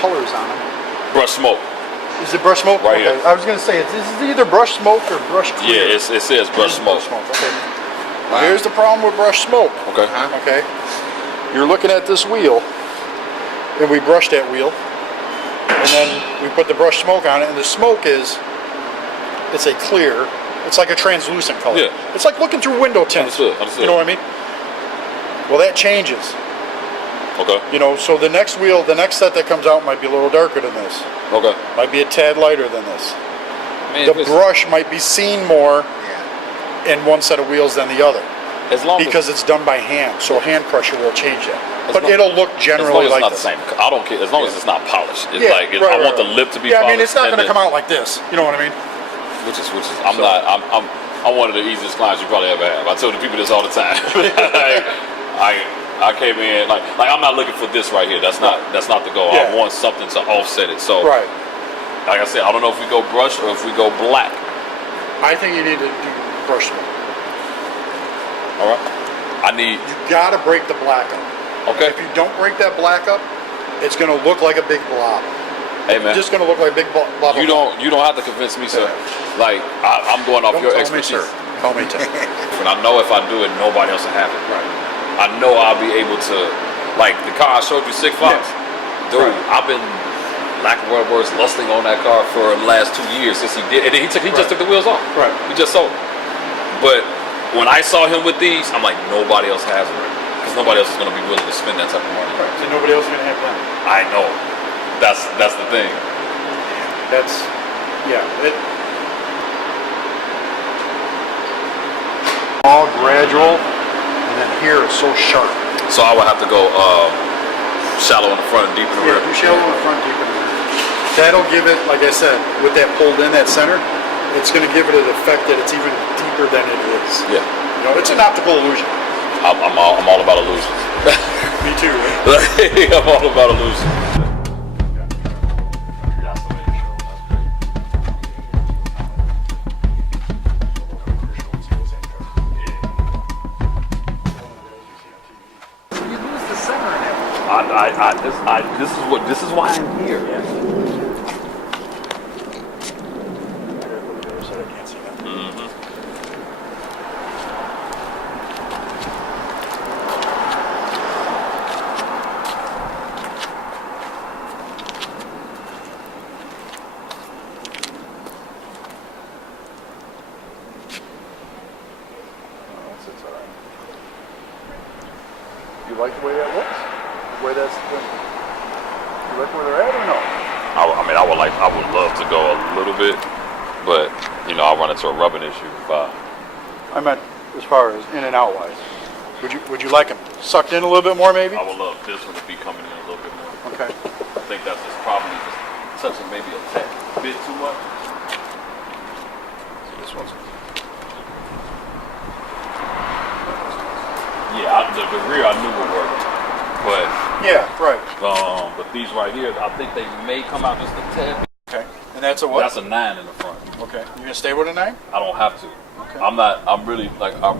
colors on them. Brush smoke. Is it brush smoke? Right okay. here. I was gonna say this is either brush smoke or brush clear. Yeah, it says brush smoke. Okay. Now, here's the problem with brush smoke. Okay. Okay. You're looking at this wheel, and we brush that wheel, and then we put the brush smoke on it, and the smoke it's a clear. It's like a translucent color. Yeah. It's like looking through window tints. Understood. You know what I mean? Well, that changes. Okay. You know, so the next wheel, the next set that comes out might be a little darker than this. Okay. Might be a tad lighter than this. Man, the brush might be seen more in one set of wheels than the other. Because it's done by hand, so hand pressure will change that. But it'll look generally like this. As long as it's not the same. I don't care. As long as it's not polished. It's right, I want the lip to be polished. Yeah, I mean, it's not going to come out like this. You know what I mean? Which is. I'm one of the easiest clients you probably ever have. I tell the people this all the time. I came in like I'm not looking for this right here. That's not the goal. I want something to offset it. So like I said, I don't know if we go brush or if we go black. I think you need to do brush smoke. All right. You gotta break the black up. Okay. If you don't break that black up, it's gonna look like a big blob. Hey man, it's just gonna look like a big blob. You don't have to convince me, sir. Like I'm going off your expertise. Call me sir. And I know if I do it, nobody else will have it. Right. I know I'll be able to, like the car I showed you, 6 Fox. Dude, I've been lack of words lusting on that car for the last 2 years since he did. And then he just took the wheels off. Right. He just sold them. But when I saw him with these, I'm like, nobody else has them. Because nobody else is going to be willing to spend that type of money. Right. So nobody else is going to have them. I know. That's the thing. All gradual, and then here it's so sharp. So I would have to go shallow in the front and deep in the rear. Yeah, shallow in the front, deep in the rear. That'll give it, like I said, with that pulled in, that center, it's going to give it an effect that it's even deeper than it is. Yeah. You know, it's an optical illusion. I'm all about illusions. Me too. Right? I'm all about illusions. This is why I'm here. You like the way that looks? The way that's you like where they're at or no? I would love to go a little bit, but I'll run into a rubbing issue if I meant as far as in and out wise. Would you like them sucked in a little bit more maybe? I would love this one to be coming in a little bit more. Okay. I think that's just probably just touching maybe a bit too much. So this one's. Yeah, the rear I knew would work, but but these right here, I think they may come out just a tad. Okay, and that's a what? That's a 9 in the front. Okay, you gonna stay with a 9? I don't have to. Okay. I'm really like I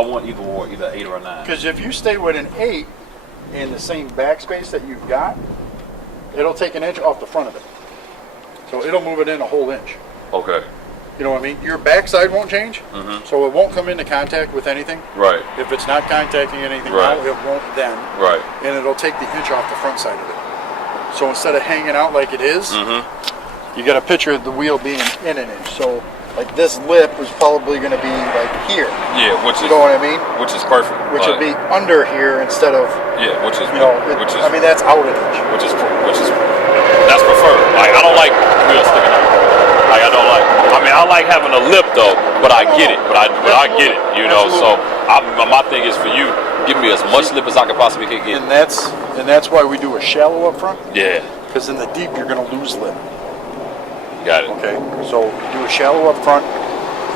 want either 8 or a 9. Because if you stay with an 8 in the same backspace that you've got, it'll take an inch off the front of it, so it'll move it in a whole inch. Okay. You know what I mean? Your backside won't change, so it won't come into contact with anything. Right. If it's not contacting anything now, it won't then. Right. And it'll take the inch off the front side of it. So instead of hanging out like it is, you got a picture of the wheel being in an inch. So like this lip is probably going to be like here. Yeah, which is. You know what I mean? Which is perfect. Which would be under here instead of. Yeah, which is. I mean that's out an inch. Which is that's preferred. Like I don't like wheels sticking out. Like I don't like. I mean, I like having a lip though, but I get it. But I get it. So my thing is for you, give me as much lip as I can possibly get. And that's why we do a shallow up front. Yeah. Because in the deep you're going to lose lip. Got it. Okay. So do a shallow up front.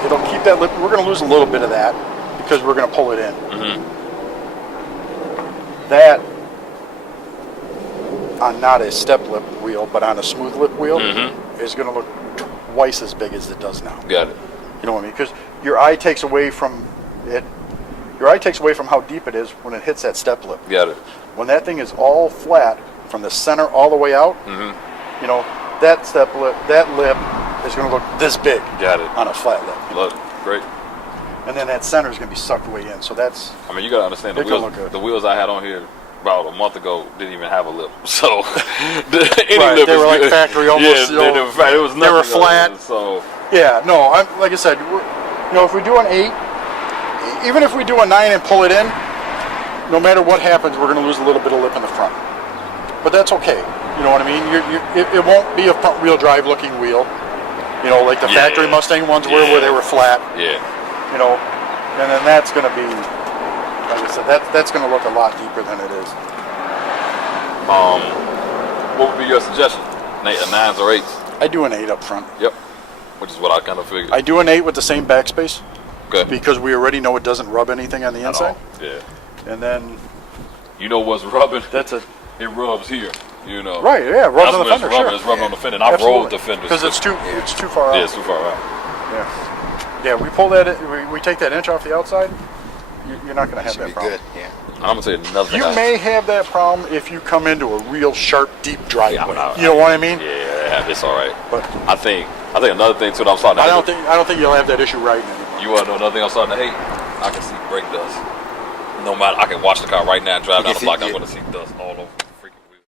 It'll keep that lip. We're going to lose a little bit of that because we're going to pull it in. That on not a step lip wheel, but on a smooth lip wheel is going to look twice as big as it does now. Got it. You know what I mean? Because your eye takes away from it. Your eye takes away from how deep it is when it hits that step lip. Got it. When that thing is all flat, from the center all the way out, you know, that lip is going to look this big. Got it. On a flat lip. Look, great. And then that center is going to be sucked way in. So that's. I mean, you got to understand the wheels I had on here about a month ago didn't even have a lip. So any lip they were like good. factory almost. Yeah, it was they were flat. So yeah, no, like I said, you know, if we do an 8, even if we do a 9 and pull it in, no matter what happens, we're going to lose a little bit of lip in the front. But that's okay. You know what I mean? It won't be a front-wheel drive looking wheel. You know, like the factory Mustang ones were, where they were flat. Yeah. You know, and then that's going to be, like I said, that's going to look a lot deeper than it is. What would be your suggestion? 9s or 8s? I do an 8 up front. Yep. Which is what I kind of figured. I do an 8 with the same backspace. Okay. Because we already know it doesn't rub anything on the inside. Yeah. And then. You know what's rubbing? It rubs here. You know. Right, yeah, it rubs on the fender, It's rubbing on the fender, and I rolled the fender. Because it's too far out. Yeah, it's too far out. Yeah. Yeah, we pull that, we take that inch off the outside, you're not going to have that problem. Good, yeah. I'm going to say another thing. You may have that problem if you come into a real sharp, deep driveway. Yeah, you know what I mean? Yeah, it's all right. But I think another thing too that I'm starting to hate. I don't think you'll have that issue right anymore. You want to know another thing I'm starting to hate? I can see brake dust. No matter, I can watch the car right now and drive down the block. I'm going to see dust all over.